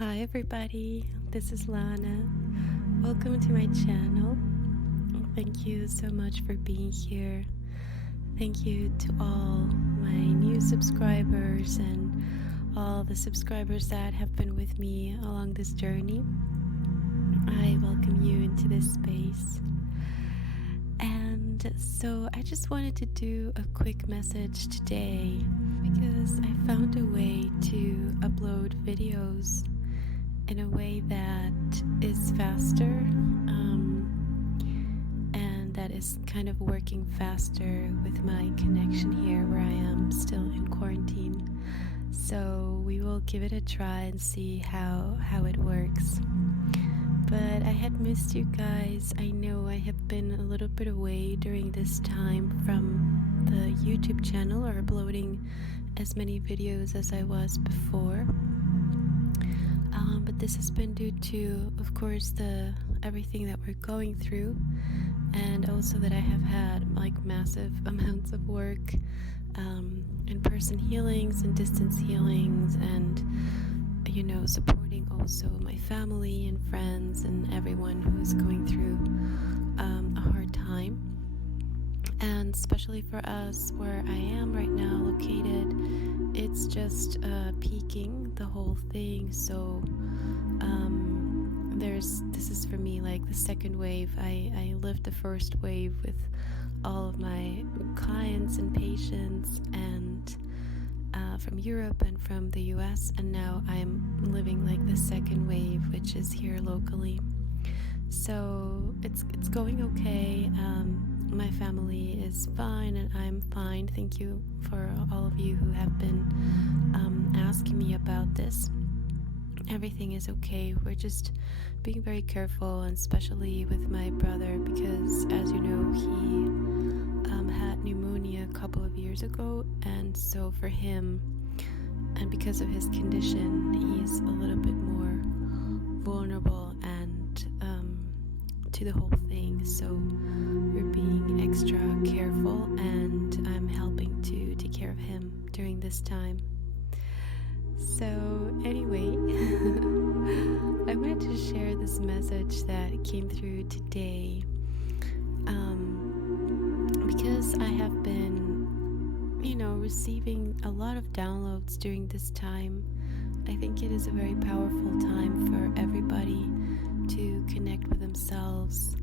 Hi everybody, this is Lana. Welcome to my channel. Thank you so much for being here. Thank you to all my new subscribers and all the subscribers that have been with me along this journey. I welcome you into this space. And so I just wanted to do a quick message today because I found a way to upload videos in a way that is faster and that is kind of working faster with my connection here where I am still in quarantine. So we will give it a try and see how it works. But I had missed you guys. I know I have been a little bit away during this time from the YouTube channel or uploading as many videos as I was before. But this has been due to, of course, everything that we're going through, and also that I have had like massive amounts of work, in-person healings and distance healings, and supporting also my family and friends and everyone who is going through a hard time. And especially for us where I am right now located, it's just peaking the whole thing. So this is for me like the second wave. I lived the first wave with all of my clients and patients and from Europe and from the US, and now I'm living like the second wave, which is here locally. So it's going okay. My family is fine and I'm fine. Thank you for all of you who have been asking me about this. Everything is okay. We're just being very careful, and especially with my brother, because as you know, he had pneumonia a couple of years ago, and so for him, and because of his condition, he's a little bit more vulnerable and to the whole thing. So we're being extra careful, and I'm helping to take care of him during this time. So anyway, I wanted to share this message that came through today because I have been receiving a lot of downloads during this time. I think it is a very powerful time for everybody to connect with themselves.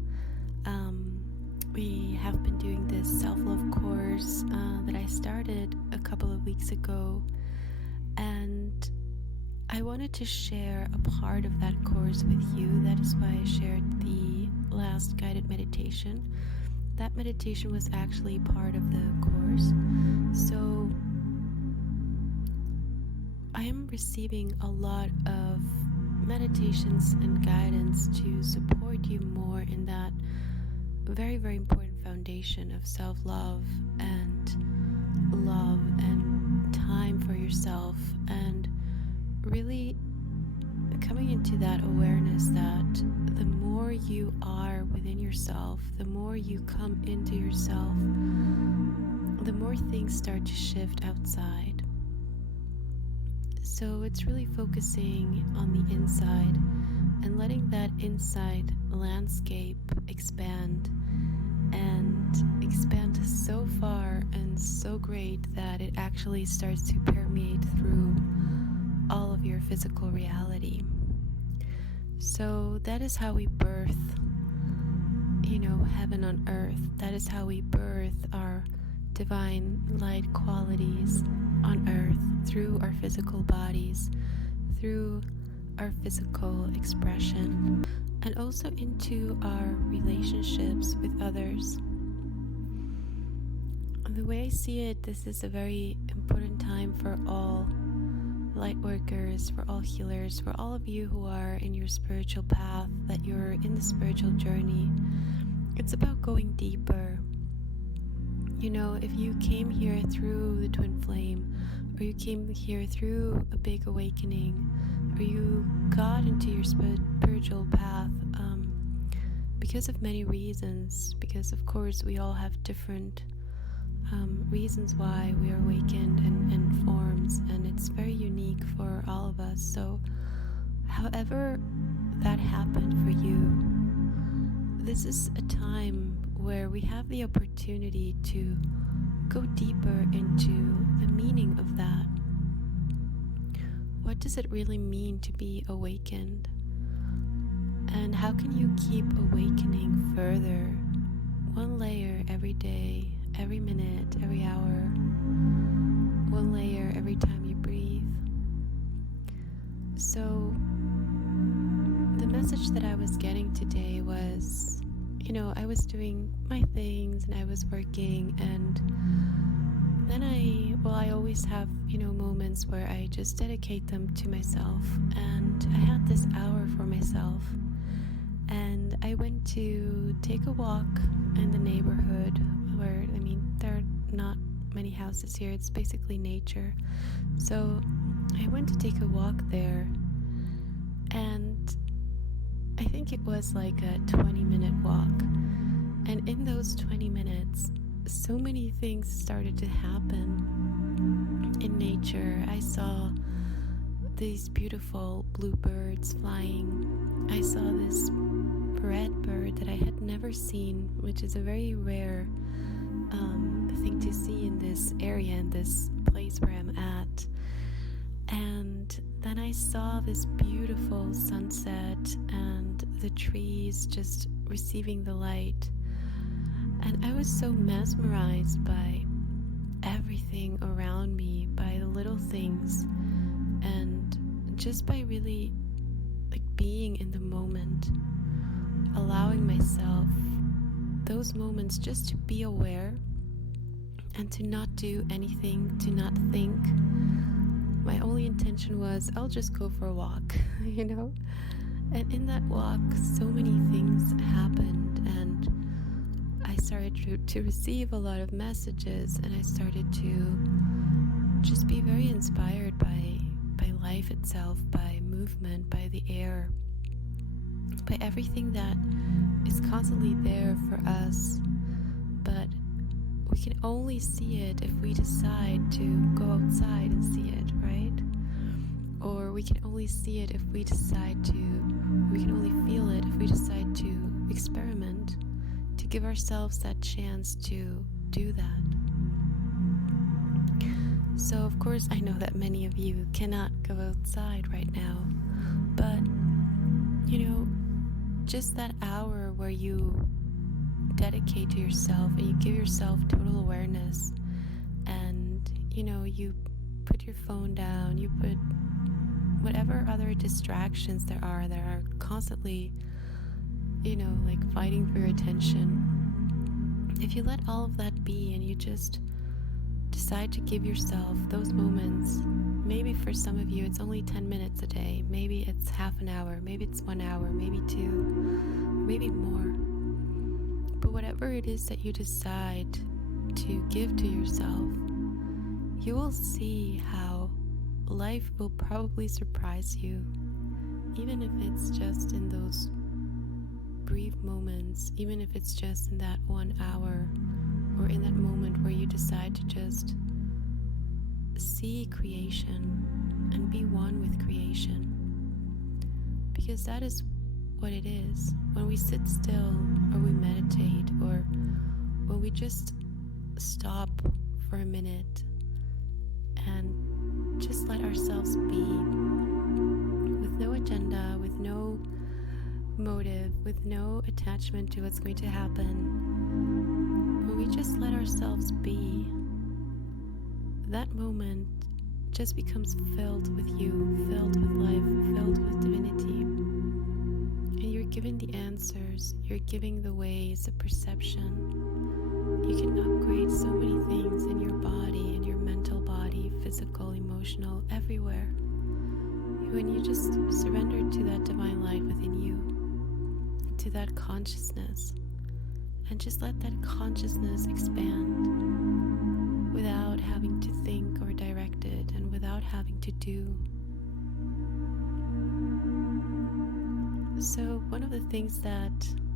We have been doing this self-love course that I started a couple of weeks ago, and I wanted to share a part of that course with you. That is why I shared the last guided meditation. That meditation was actually part of the course. So I am receiving a lot of meditations and guidance to support you more in that very, very important foundation of self-love and love and time for yourself, and really coming into that awareness that the more you are within yourself, the more you come into yourself, the more things start to shift outside. So it's really focusing on the inside and letting that inside landscape expand so far and so great that it actually starts to permeate through all of your physical reality. So that is how we birth, heaven on earth. That is how we birth our divine light qualities on earth through our physical bodies, through our physical expression, and also into our relationships with others. The way I see it, this is a very important time for all light workers, for all healers, for all of you who are in your spiritual path, that you're in the spiritual journey. It's about going deeper. If you came here through the twin flame, or you came here through a big awakening, or you got into your spiritual path because of many reasons, because of course we all have different reasons why we are awakened and forms, and it's very unique for all of us. So however that happened for you, this is a time where we have the opportunity to go deeper into the meaning of that. What does it really mean to be awakened? And how can you keep awakening further, one layer every day, every minute, every hour, one layer every time you breathe? So the message that I was getting today was, I was doing my things and I was working, and then I always have, moments where I just dedicate them to myself, and I had this hour for myself, and I went to take a walk in the neighborhood where, there are not many houses here, it's basically nature. So I went to take a walk there, and I think it was like a 20-minute walk, and in those 20 minutes so many things started to happen in nature. I saw these beautiful bluebirds flying. I saw this red bird that I had never seen, which is a very rare thing to see in this area, in this place where I'm at. And then I saw this beautiful sunset and the trees just receiving the light. And I was so mesmerized by everything around me, by the little things, and just by really being in the moment, allowing myself those moments just to be aware and to not do anything, to not think. My only intention was, I'll just go for a walk, And in that walk, so many things happened, and I started to receive a lot of messages, and I started to just be very inspired by life itself, by movement, by the air, by everything that is constantly there for us. But we can only see it if we decide to go outside and see it, right? Or we can only see it if we can only feel it if we decide to experiment, to give ourselves that chance to do that. So of course I know that many of you cannot go outside right now, but just that hour where you dedicate to yourself and you give yourself total awareness, and you put your phone down, you put whatever other distractions there are that are constantly fighting for your attention. If you let all of that be and you just decide to give yourself those moments, maybe for some of you it's only 10 minutes a day, maybe it's half an hour, maybe it's 1 hour, maybe 2, maybe more. But whatever it is that you decide to give to yourself, you will see how life will probably surprise you, even if it's just in those brief moments, even if it's just in that 1 hour, or in that moment where you decide to just see creation and be one with creation. Because that is what it is. When we sit still, or we meditate, or when we just stop for a minute and just let ourselves be, with no agenda, with no motive, with no attachment to what's going to happen, when we just let ourselves be, that moment just becomes filled with you, filled with life, filled with divinity. And you're given the answers, you're giving the ways of perception. You can upgrade so many things in your body, in your mental body, physical, emotional, everywhere. When you just surrender to that divine light within you, to that consciousness, and just let that consciousness expand without having to think or direct it, and without having to do. So one of the things that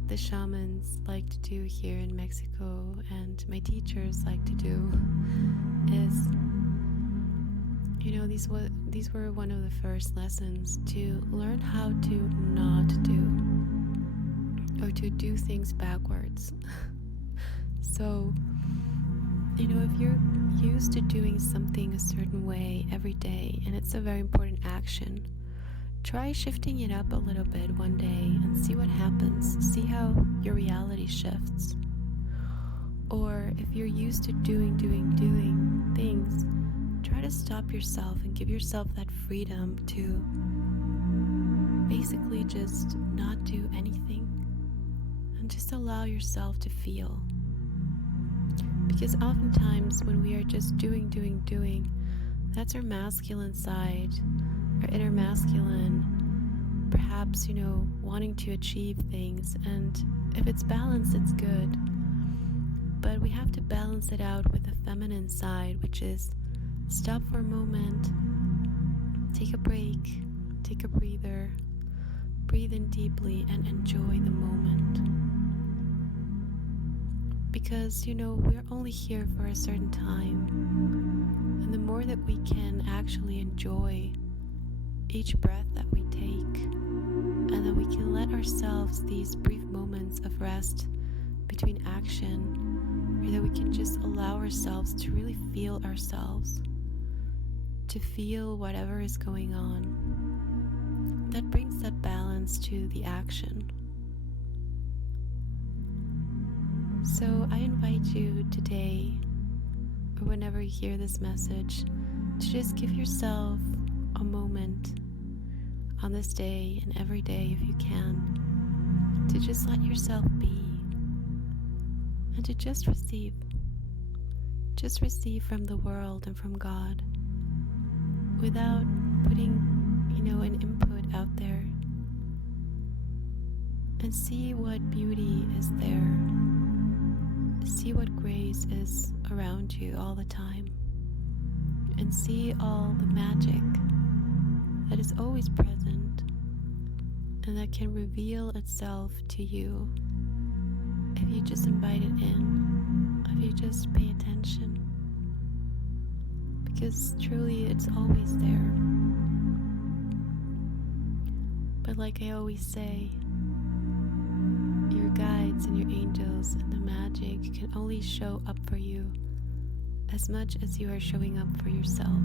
the shamans like to do here in Mexico, and my teachers like to do, is these these were one of the first lessons to learn how to not do, or to do things backwards. So, if you're used to doing something a certain way every day, and it's a very important action, try shifting it up a little bit one day and see what happens. See how your reality shifts. Or if you're used to doing things, try to stop yourself and give yourself that freedom to basically just not do anything and just allow yourself to feel. Because oftentimes when we are just doing, that's our masculine side, our inner masculine, perhaps, wanting to achieve things. And if it's balanced, it's good. But we have to balance it out with the feminine side, which is stop for a moment, take a break, take a breather, breathe in deeply and enjoy the moment. Because, we're only here for a certain time. And the more that we can actually enjoy each breath that we take, and that we can let ourselves these brief moments of rest between action, or that we can just allow ourselves to really feel ourselves, to feel whatever is going on, that brings that balance to the action. So I invite you today, or whenever you hear this message, to just give yourself a moment on this day and every day if you can, to just let yourself be and to just receive. Just receive from the world and from God without putting, an input out there, and see what beauty is there. See what grace is around you all the time, and see all the magic that is always present and that can reveal itself to you if you just invite it in, if you just pay attention. Because truly it's always there. But like I always say, your guides and your angels and the magic can only show up for you as much as you are showing up for yourself.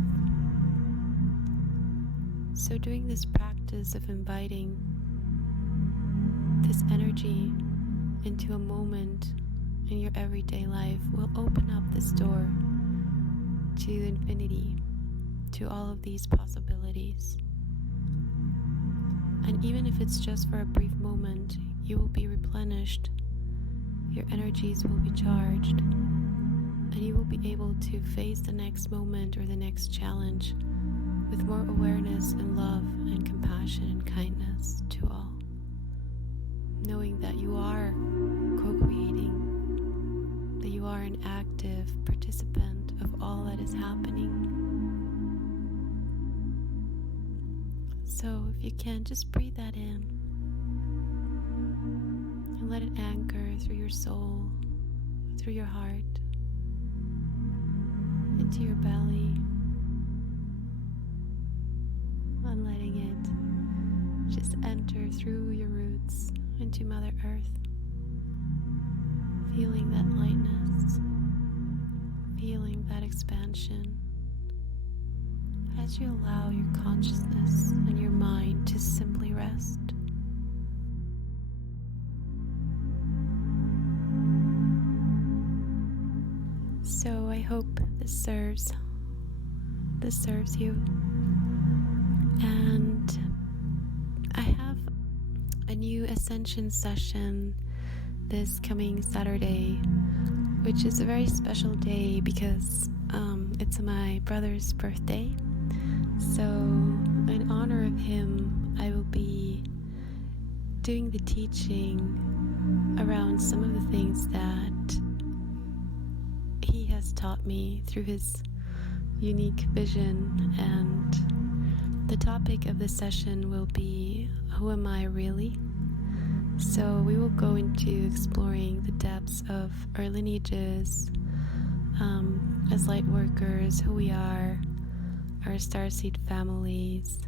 So doing this practice of inviting this energy into a moment in your everyday life will open up this door to infinity, to all of these possibilities. And even if it's just for a brief moment, you will be replenished, your energies will be charged, and you will be able to face the next moment or the next challenge with more awareness and love and compassion and kindness to all, knowing that you are co-creating, that you are an active participant of all that is happening. So if you can, just breathe that in and let it anchor through your soul, through your heart, into your belly, and letting it just enter through your roots into Mother Earth, feeling that lightness, feeling that expansion as you allow your consciousness and your mind to simply rest. So I hope this serves you. And I have a new Ascension session this coming Saturday, which is a very special day because it's my brother's birthday. So in honor of him, I will be doing the teaching around some of the things that he has taught me through his unique vision. And the topic of this session will be, who am I really? So we will go into exploring the depths of our lineages as light workers, who we are, our starseed families,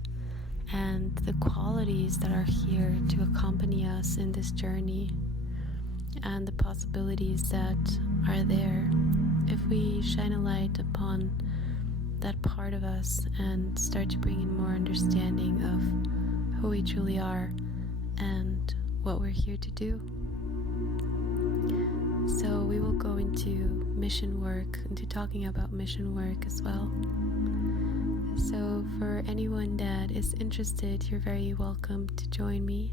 and the qualities that are here to accompany us in this journey, and the possibilities that are there if we shine a light upon that part of us and start to bring in more understanding of who we truly are and what we're here to do. So we will go into mission work, into talking about mission work as well. So for anyone that is interested, you're very welcome to join me.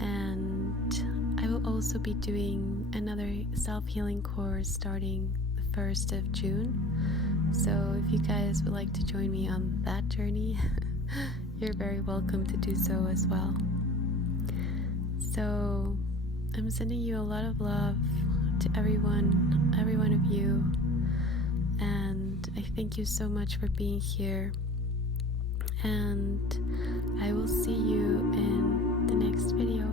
And I will also be doing another self-healing course starting the 1st of June. So if you guys would like to join me on that journey, you're very welcome to do so as well. So I'm sending you a lot of love to every one of you, and I thank you so much for being here, and I will see you in the next video.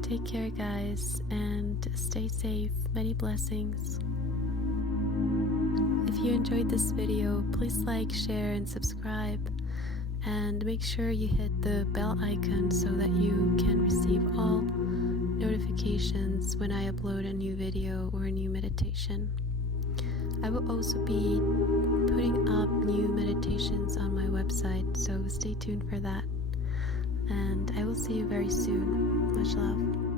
Take care, guys, and stay safe. Many blessings. If you enjoyed this video, please like, share, and subscribe, and make sure you hit the bell icon so that you can receive all notifications when I upload a new video or a new meditation. I will also be putting up new meditations on my website, so stay tuned for that. And I will see you very soon. Much love.